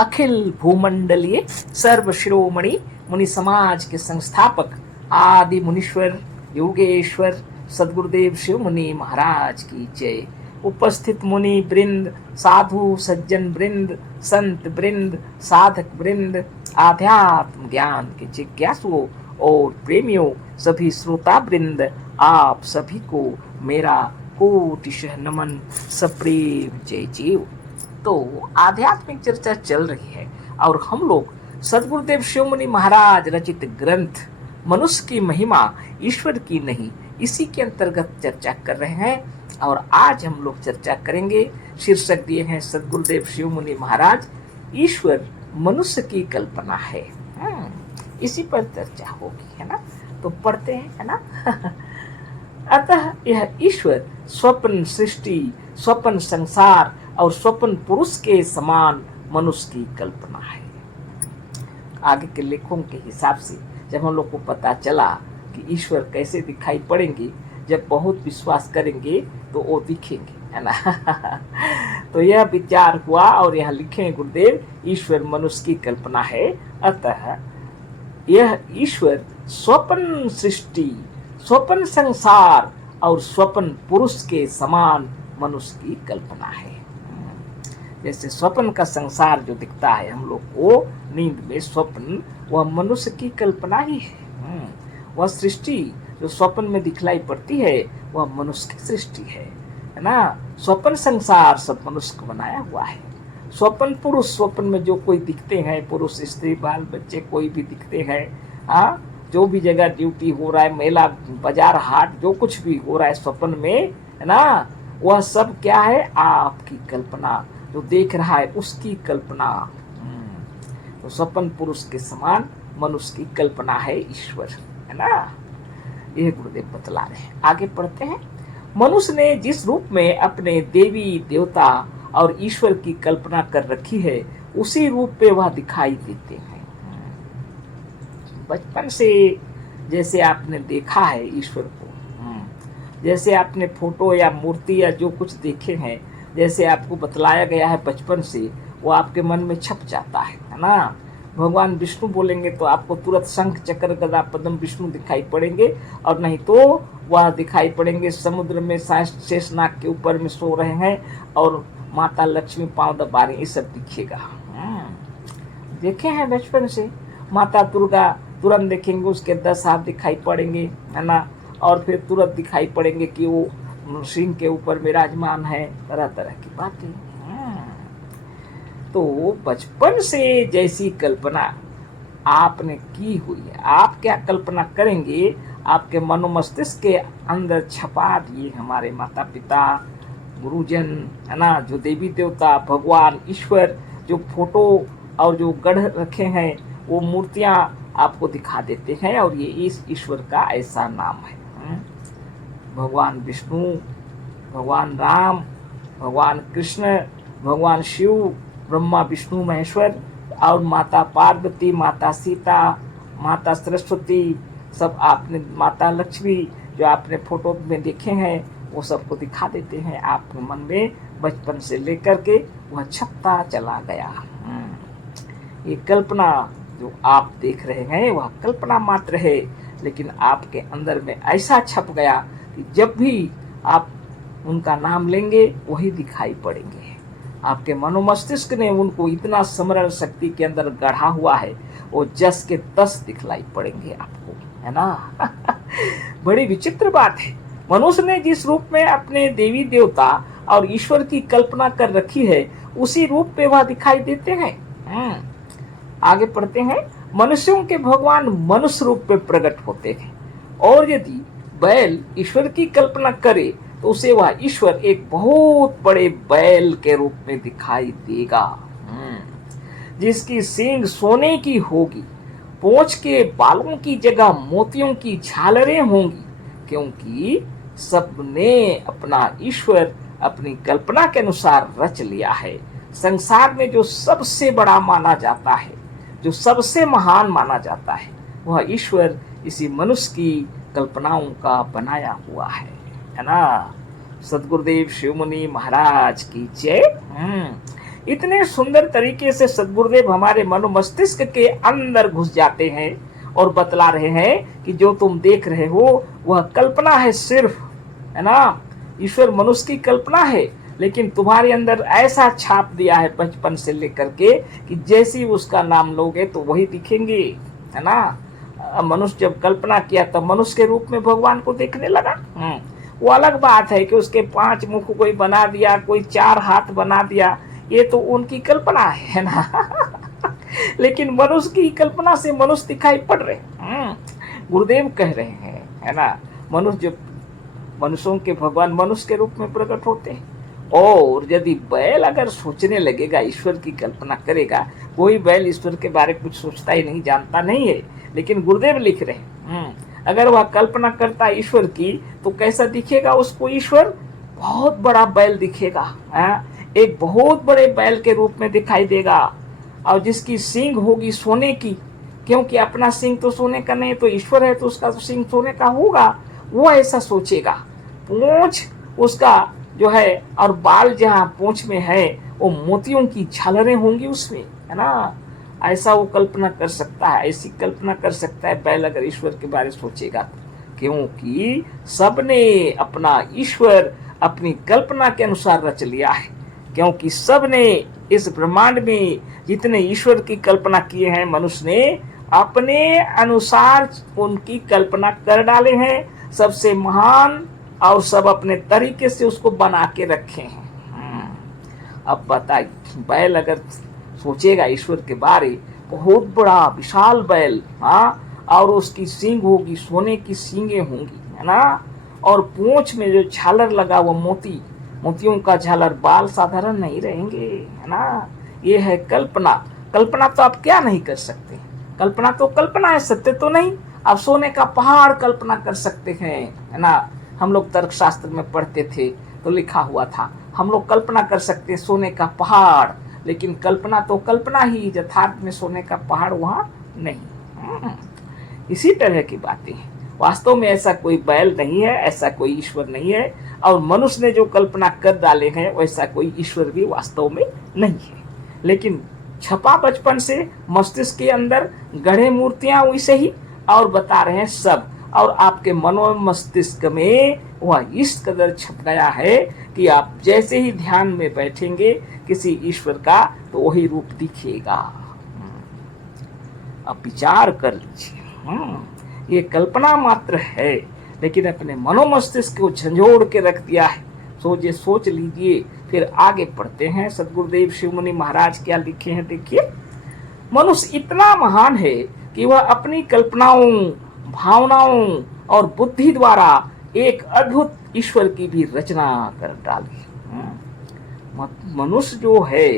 अखिल भूमंडलीय सर्व शिरोमणि मुनि समाज के संस्थापक आदि मुनीश्वर योगेश्वर सदगुरुदेव शिव मुनि महाराज की जय। उपस्थित मुनि वृंद, साधु सज्जन वृंद, संत वृंद, साधक वृंद, आध्यात्म ज्ञान के जिज्ञासुओं और प्रेमियों, सभी श्रोता वृंद, आप सभी को मेरा कोटिशः नमन, सप्रेम जय जीव। तो आध्यात्मिक चर्चा चल रही है और हम लोग सदगुरुदेव शिव मुनि महाराज रचित ग्रंथ मनुष्य की महिमा ईश्वर की नहीं, इसी के अंतर्गत चर्चा कर रहे हैं। और आज हम लोग चर्चा करेंगे, शीर्षक दिए हैं सदगुरुदेव शिव मुनि महाराज, ईश्वर मनुष्य की कल्पना है। इसी पर चर्चा होगी, है ना। तो पढ़ते हैं, है ना। अतः यह ईश्वर स्वप्न सृष्टि, स्वप्न संसार और स्वप्न पुरुष के समान मनुष्य की कल्पना है। आगे के लेखों के हिसाब से जब हम लोग को पता चला कि ईश्वर कैसे दिखाई पड़ेंगे, जब बहुत विश्वास करेंगे तो वो दिखेंगे, है ना। तो यह विचार हुआ और यहाँ लिखे गुरुदेव, ईश्वर मनुष्य की कल्पना है। अतः यह ईश्वर स्वप्न सृष्टि, स्वप्न संसार और स्वप्न पुरुष के समान मनुष्य की कल्पना है। जैसे स्वप्न का संसार जो दिखता है हम लोग को नींद में, स्वप्न वह मनुष्य की कल्पना ही है। वह सृष्टि जो स्वप्न में दिखलाई पड़ती है वह मनुष्य की सृष्टि है ना। स्वप्न संसार सब मनुष्य को बनाया हुआ है। स्वप्न पुरुष, स्वप्न में जो कोई दिखते हैं, पुरुष स्त्री बाल बच्चे कोई भी दिखते हैं, हाँ, जो भी जगह ड्यूटी हो रहा है, मेला बाजार हाट जो कुछ भी हो रहा है स्वप्न में, है ना, वह सब क्या है, आपकी कल्पना। जो देख रहा है उसकी कल्पना। तो स्वप्न पुरुष के समान मनुष्य की कल्पना है ईश्वर, है ना। यह गुरुदेव बतला रहे हैं। आगे पढ़ते हैं। मनुष्य ने जिस रूप में अपने देवी देवता और ईश्वर की कल्पना कर रखी है, उसी रूप पे वह दिखाई देते हैं। बचपन से जैसे आपने देखा है ईश्वर को, जैसे आपने फोटो या मूर्ति या जो कुछ देखे हैं, जैसे आपको बतलाया गया है बचपन से, वो आपके मन में छप जाता है ना। भगवान विष्णु बोलेंगे तो आपको तुरंत शंख चक्र गदा पद्म विष्णु दिखाई पड़ेंगे, और नहीं तो वह दिखाई पड़ेंगे समुद्र में शेषनाग के ऊपर में सो रहे हैं और माता लक्ष्मी पांव दबा रही, ये सब दिखेगा। देखे हैं बचपन से। माता दुर्गा तुरंत देखेंगे, उसके 10 हाथ दिखाई पड़ेंगे, है ना, और फिर तुरंत दिखाई पड़ेंगे कि वो सिंह के ऊपर विराजमान है, तरह तरह की बातें। तो बचपन से जैसी कल्पना आपने की हुई है, आप क्या कल्पना करेंगे, आपके मनो मस्तिष्क के अंदर छपा दिए हमारे माता पिता, गुरुजन, है ना, जो देवी देवता, भगवान, ईश्वर, जो फोटो और जो गढ़ रखे हैं, वो मूर्तियां आपको दिखा देते हैं। और ये इस ईश्वर का ऐसा नाम है। भगवान विष्णु, भगवान राम, भगवान कृष्ण, भगवान शिव, ब्रह्मा विष्णु महेश्वर, और माता पार्वती, माता सीता, माता सरस्वती, सब आपने, माता लक्ष्मी जो आपने फोटो में देखे हैं, वो सबको दिखा देते हैं आपके मन में। बचपन से लेकर के वह छपता चला गया। ये कल्पना जो आप देख रहे हैं वह कल्पना मात्र है, लेकिन आपके अंदर में ऐसा छप गया कि जब भी आप उनका नाम लेंगे वही दिखाई पड़ेंगे। आपके मनोमस्तिष्क ने उनको इतना स्मरण शक्ति के अंदर गढ़ा हुआ है, वो जस के तस दिखलाई पड़ेंगे आपको, है ना। बड़ी विचित्र बात है। मनुष्य ने जिस रूप में अपने देवी देवता और ईश्वर की कल्पना कर रखी है, उसी रूप पे वह दिखाई देते हैं। आगे पढ़ते हैं। मनुष्यों के भगवान मनुष्य रूप में प्रकट होते हैं, और यदि बैल ईश्वर की कल्पना करे तो उसे वह ईश्वर एक बहुत बड़े बैल के रूप में दिखाई देगा, जिसकी सींग सोने की होगी, पूंछ के बालों की जगह मोतियों की झालरें होंगी, क्योंकि सबने अपना ईश्वर अपनी कल्पना के अनुसार रच लिया है। संसार में जो सबसे बड़ा माना जाता है, जो सबसे महान माना जाता है, वह ईश्वर इसी मनुष्य की कल्पनाओं का बनाया हुआ है ना। सदगुरुदेव शिव मुनि महाराज की जय। इतने सुंदर तरीके से सद्गुरुदेव हमारे मनो मस्तिष्क के अंदर घुस जाते हैं और बतला रहे हैं कि जो तुम देख रहे हो वह कल्पना है सिर्फ, है ना। ईश्वर मनुष्य की कल्पना है, लेकिन तुम्हारे अंदर ऐसा छाप दिया है बचपन से लेकर के कि जैसे ही उसका नाम लोगे तो वही दिखेंगे, है ना। मनुष्य जब कल्पना किया तब मनुष्य के रूप में भगवान को देखने लगा। वो अलग बात है कि उसके 5 मुख कोई बना दिया, कोई 4 हाथ बना दिया, ये तो उनकी कल्पना है ना। लेकिन मनुष्य की कल्पना से मनुष्य दिखाई पड़ रहे हैं। गुरुदेव कह रहे हैं, है ना, मनुष्य जो मनुष्यों के भगवान मनुष्य के रूप में प्रकट होते हैं। और यदि बैल अगर सोचने लगेगा, ईश्वर की कल्पना करेगा, कोई बैल ईश्वर के बारे में कुछ सोचता ही नहीं, जानता नहीं है, लेकिन गुरुदेव लिख रहे हैं अगर वह कल्पना करता ईश्वर की तो कैसा दिखेगा उसको ईश्वर? बहुत बड़ा बैल दिखेगा, एक बहुत बड़े बैल के रूप में दिखाई देगा, और जिसकी सींग होगी सोने की, क्योंकि अपना सींग तो सोने का नहीं, तो ईश्वर है तो उसका तो सींग सोने का होगा। वो ऐसा सोचेगा। पूंछ उसका जो है और बाल जहाँ पूंछ में है वो मोतियों की झालरें होंगी उसमें, है ना। ऐसा वो कल्पना कर सकता है, ऐसी कल्पना कर सकता है बैल अगर ईश्वर के बारे में सोचेगा तो, क्योंकि सबने अपना ईश्वर अपनी कल्पना के अनुसार रच लिया है। क्योंकि सबने इस ब्रह्मांड में जितने ईश्वर की कल्पना किए हैं, मनुष्य ने अपने अनुसार उनकी कल्पना कर डाले हैं, सबसे महान, और सब अपने तरीके से उसको बना के रखे हैं। अब बताइए, बैल अगर सोचेगा ईश्वर के बारे, बहुत बड़ा विशाल बैल, और उसकी सींग होगी, सोने की सींगें होंगी, है ना, और पूंछ में जो झालर लगा वो मोतियों का झालर, बाल साधारण नहीं रहेंगे, है ना। ये है कल्पना। कल्पना तो आप क्या नहीं कर सकते, कल्पना तो कल्पना है, सत्य तो नहीं। आप सोने का पहाड़ कल्पना कर सकते हैं, है ना। हम लोग तर्कशास्त्र में पढ़ते थे तो लिखा हुआ था, हम लोग कल्पना कर सकते हैं सोने का पहाड़, लेकिन कल्पना तो कल्पना ही, यथार्थ में सोने का पहाड़ वहां नहीं। इसी तरह की बातें हैं। वास्तव में ऐसा कोई बैल नहीं है, ऐसा कोई ईश्वर नहीं है, और मनुष्य ने जो कल्पना कर डाले हैं वैसा कोई ईश्वर भी वास्तव में नहीं है। लेकिन छपा बचपन से मस्तिष्क के अंदर गढ़े मूर्तियां वैसे ही, और बता रहे हैं सब, और आपके मनो मस्तिष्क में वह इस कदर छप गया है कि आप जैसे ही ध्यान में बैठेंगे किसी ईश्वर का तो वही रूप दिखेगा। अब विचार कर लीजिए, ये कल्पना मात्र है, लेकिन अपने मनो मस्तिष्क को झंझोड़ के रख दिया है। सोच लीजिए। फिर आगे पढ़ते हैं, सदगुरुदेव शिव मुनि महाराज क्या लिखे हैं, देखिए। मनुष्य इतना महान है कि वह अपनी कल्पनाओं, भावनाओं और बुद्धि द्वारा एक अद्भुत ईश्वर की भी रचना कर डाली। मनुष्य जो है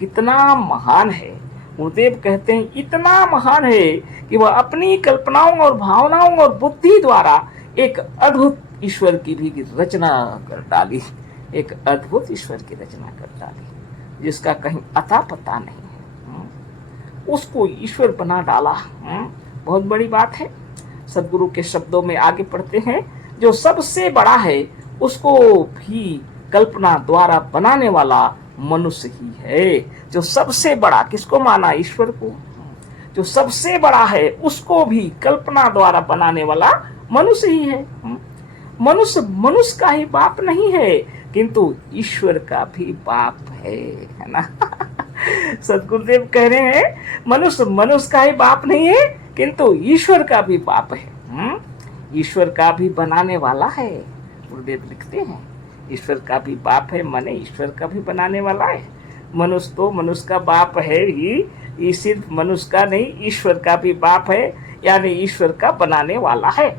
कितना महान है, गुरुदेव कहते हैं इतना महान है कि वह अपनी कल्पनाओं और भावनाओं और बुद्धि द्वारा एक अद्भुत ईश्वर की भी रचना कर डाली, एक अद्भुत ईश्वर की रचना कर डाली, जिसका कहीं अता पता नहीं है, उसको ईश्वर बना डाला। बहुत बड़ी बात है। सदगुरु के शब्दों में आगे पढ़ते हैं, जो सबसे बड़ा है उसको भी कल्पना द्वारा बनाने वाला मनुष्य ही है। जो सबसे बड़ा, किसको माना? ईश्वर को। जो सबसे बड़ा है उसको भी कल्पना द्वारा बनाने वाला मनुष्य ही है। मनुष्य का ही बाप नहीं है, किंतु ईश्वर का भी बाप है ना। सदगुरुदेव कह रहे हैं मनुष्य का ही बाप नहीं है, किंतु ईश्वर का भी बाप है। ईश्वर का भी बनाने वाला है। गुरुदेव लिखते हैं ईश्वर का भी बाप है, माने ईश्वर का भी बनाने वाला है। मनुष्य तो मनुष्य का बाप है ही, ये सिर्फ मनुष्य का नहीं, ईश्वर का भी बाप है, यानी ईश्वर का बनाने वाला है।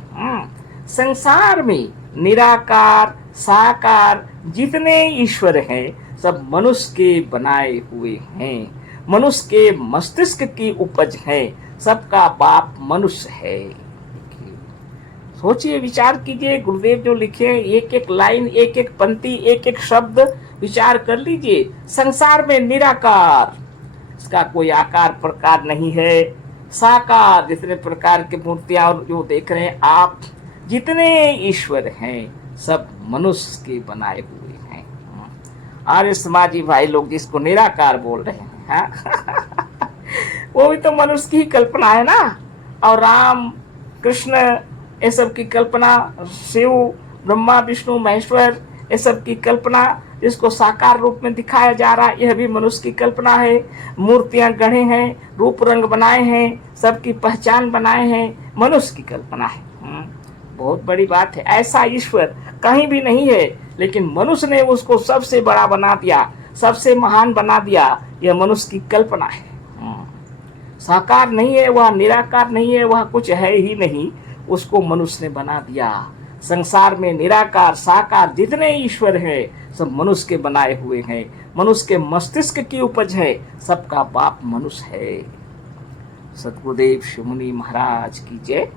संसार में निराकार साकार जितने ईश्वर हैं सब मनुष्य के बनाए हुए हैं, मनुष्य के मस्तिष्क की उपज है, सबका बाप मनुष्य है। सोचिए, विचार कीजिए, गुरुदेव जो लिखे एक एक लाइन, एक एक पंक्ति, एक एक शब्द विचार कर लीजिए। संसार में निराकार, इसका कोई आकार प्रकार नहीं है। साकार, जितने प्रकार की मूर्तियां जो देख रहे हैं आप, जितने ईश्वर हैं सब मनुष्य के बनाए हुए हैं। आर्य समाजी भाई लोग जिसको निराकार बोल रहे हैं, हाँ? वो भी तो मनुष्य की ही कल्पना है ना। और राम कृष्ण ये सब की कल्पना, शिव ब्रह्मा विष्णु महेश्वर ये सब की कल्पना, जिसको साकार रूप में दिखाया जा रहा है, यह भी मनुष्य की कल्पना है। मूर्तियां गढ़े हैं, रूप रंग बनाए हैं, सबकी पहचान बनाए हैं, मनुष्य की कल्पना है। बहुत बड़ी बात है। ऐसा ईश्वर कहीं भी नहीं है, लेकिन मनुष्य ने उसको सबसे बड़ा बना दिया, सबसे महान बना दिया। यह मनुष्य की कल्पना है। साकार नहीं है वह, निराकार नहीं है वह, कुछ है ही नहीं, उसको मनुष्य ने बना दिया। संसार में निराकार साकार जितने ईश्वर हैं सब मनुष्य के बनाए हुए हैं, मनुष्य के मस्तिष्क की उपज है, सबका बाप मनुष्य है। सतगुरुदेव शिव मुनि महाराज की जय।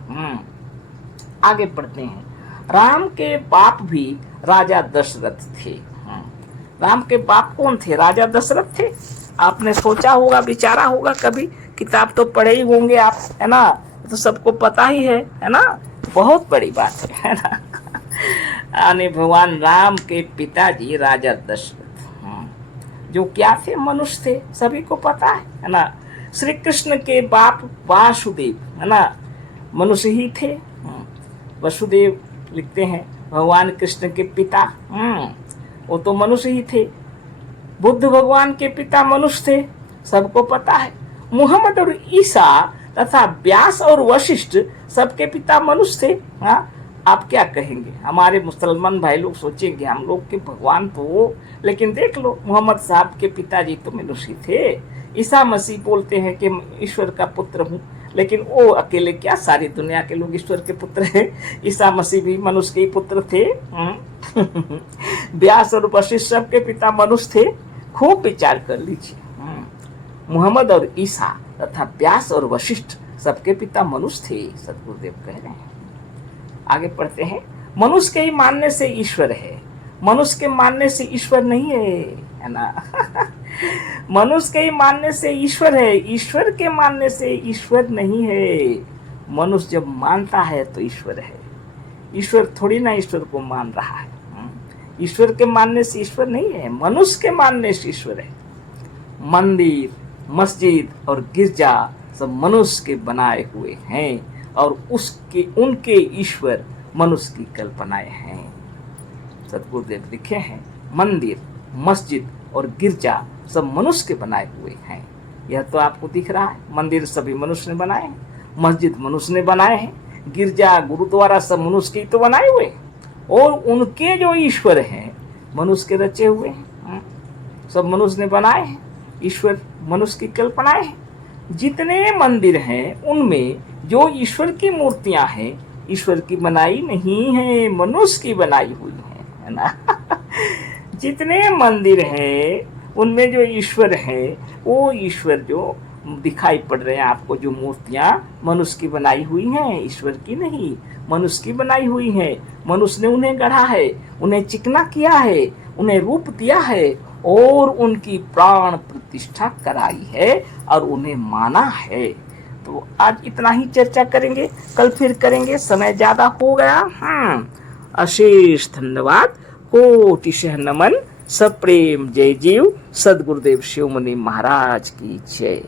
आगे पढ़ते हैं। राम के बाप भी राजा दशरथ थे। राम के बाप कौन थे? राजा दशरथ थे। आपने सोचा होगा, विचारा होगा कभी, किताब तो पढ़े ही होंगे आप, है ना, तो सबको पता ही है ना। बहुत बड़ी बात है ना। आने भगवान राम के पिताजी राजा दशरथ, जो क्या थे? मनुष्य थे, सभी को पता है ना। श्री कृष्ण के बाप वासुदेव, है ना, मनुष्य ही थे। वसुदेव लिखते हैं भगवान कृष्ण के पिता, वो तो मनुष्य ही थे। बुद्ध भगवान के पिता मनुष्य थे, सबको पता है। मुहम्मद और ईसा तथा व्यास और वशिष्ठ सबके पिता मनुष्य थे। हाँ, आप क्या कहेंगे? हमारे मुसलमान भाई लोग सोचेंगे हम लोग के भगवान तो, लेकिन देख लो मोहम्मद साहब के पिताजी तो मनुष्य थे। ईसा मसीह बोलते हैं कि ईश्वर का पुत्र हूँ, लेकिन वो अकेले क्या, सारी दुनिया के लोग ईश्वर के पुत्र हैं। ईसा मसीह भी मनुष्य के ही पुत्र थे। व्यास और वशिष्ठ सबके पिता मनुष्य थे। खूब विचार कर लीजिए। मुहम्मद और ईसा तथा व्यास और वशिष्ठ सबके पिता मनुष्य थे, सतगुरुदेव कह रहे हैं। आगे पढ़ते हैं। मनुष्य के ही मानने से ईश्वर है, मनुष्य के मानने से ईश्वर नहीं है ना। मनुष्य के ही मानने से ईश्वर है, ईश्वर के मानने से ईश्वर नहीं है। मनुष्य जब मानता है तो ईश्वर है। ईश्वर थोड़ी ना ईश्वर को मान रहा है। ईश्वर के मानने से ईश्वर नहीं है, मनुष्य के मानने से ईश्वर है। मंदिर, मस्जिद और गिरजा सब मनुष्य के बनाए हुए हैं, और उनके ईश्वर मनुष्य की कल्पनाएं हैं। सतगुरुदेव लिखे हैं मंदिर, मस्जिद और गिरजा सब मनुष्य के बनाए हुए हैं। यह तो आपको दिख रहा है। मंदिर सभी मनुष्य ने बनाए हैं, मस्जिद मनुष्य ने बनाए हैं, गिरजा गुरुद्वारा सब मनुष्य के तो बनाए हुए, और उनके जो ईश्वर हैं मनुष्य के रचे हुए हैं। सब मनुष्य ने बनाए हैं, ईश्वर मनुष्य की कल्पनाएं हैं। जितने मंदिर हैं उनमें जो ईश्वर की मूर्तियां हैं, ईश्वर की बनाई नहीं है, मनुष्य की बनाई हुई है ना। जितने मंदिर हैं उनमें जो ईश्वर है, वो ईश्वर जो दिखाई पड़ रहे हैं आपको, जो मूर्तियां मनुष्य की बनाई हुई हैं, ईश्वर की नहीं, मनुष्य की बनाई हुई हैं। मनुष्य ने उन्हें गढ़ा है, उन्हें चिकना किया है, उन्हें रूप दिया है, और उनकी प्राण प्रतिष्ठा कराई है, और उन्हें माना है। तो आज इतना ही चर्चा करेंगे, कल फिर करेंगे, समय ज्यादा हो गया। अशेष धन्यवाद, कोटिशः नमन, सप्रेम जय जीव। सदगुरुदेव शिव मुनि महाराज की जय।